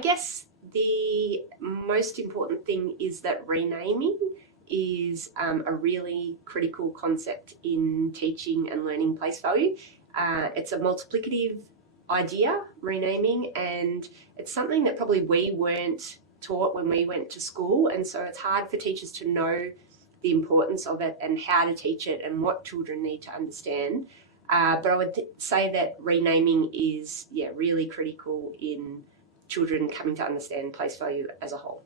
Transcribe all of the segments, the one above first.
I guess the most important thing is that renaming is a really critical concept in teaching and learning place value. It's a multiplicative idea, renaming, and it's something that probably we weren't taught when we went to school, and so it's hard for teachers to know the importance of it and how to teach it and what children need to understand. But I would say that renaming is really critical in children coming to understand place value as a whole.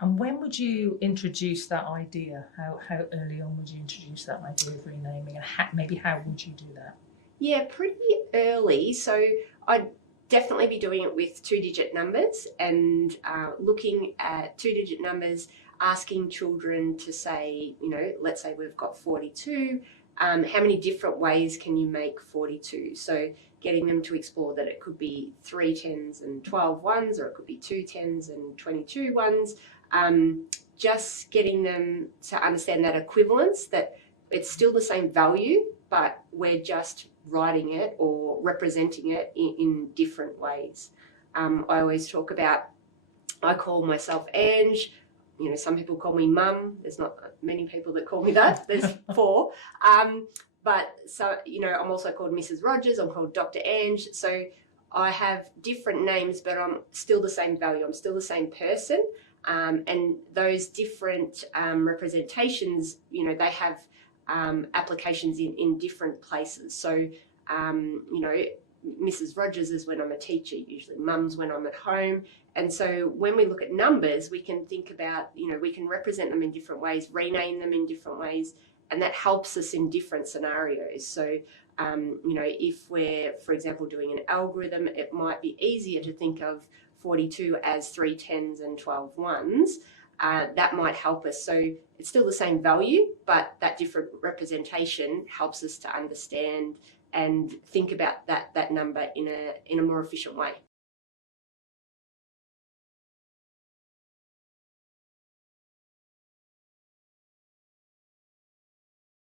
And when would you introduce that idea? How early on would you introduce that idea of renaming, and maybe how would you do that? Yeah, pretty early. So I'd definitely be doing it with two-digit numbers and looking at two-digit numbers, asking children to say, let's say we've got 42. How many different ways can you make 42? So getting them to explore that it could be 3 10s and 12 ones, or it could be 2 10s and 22 ones. Just getting them to understand that equivalence, that it's still the same value, but we're just writing it or representing it in different ways. I always talk about, I call myself Ange. Some people call me Mum. There's not many people that call me that. There's 4. But so, I'm also called Mrs. Rogers. I'm called Dr Ange. So I have different names, but I'm still the same value. I'm still the same person. And those different representations, they have applications in different places. So, Mrs. Rogers is when I'm a teacher, usually Mum's when I'm at home. And so when we look at numbers, we can think about, we can represent them in different ways, rename them in different ways, and that helps us in different scenarios. So, if we're, for example, doing an algorithm, it might be easier to think of 42 as 3 10s and 12 ones. That might help us. So it's still the same value, but that different representation helps us to understand and think about that number in a more efficient way.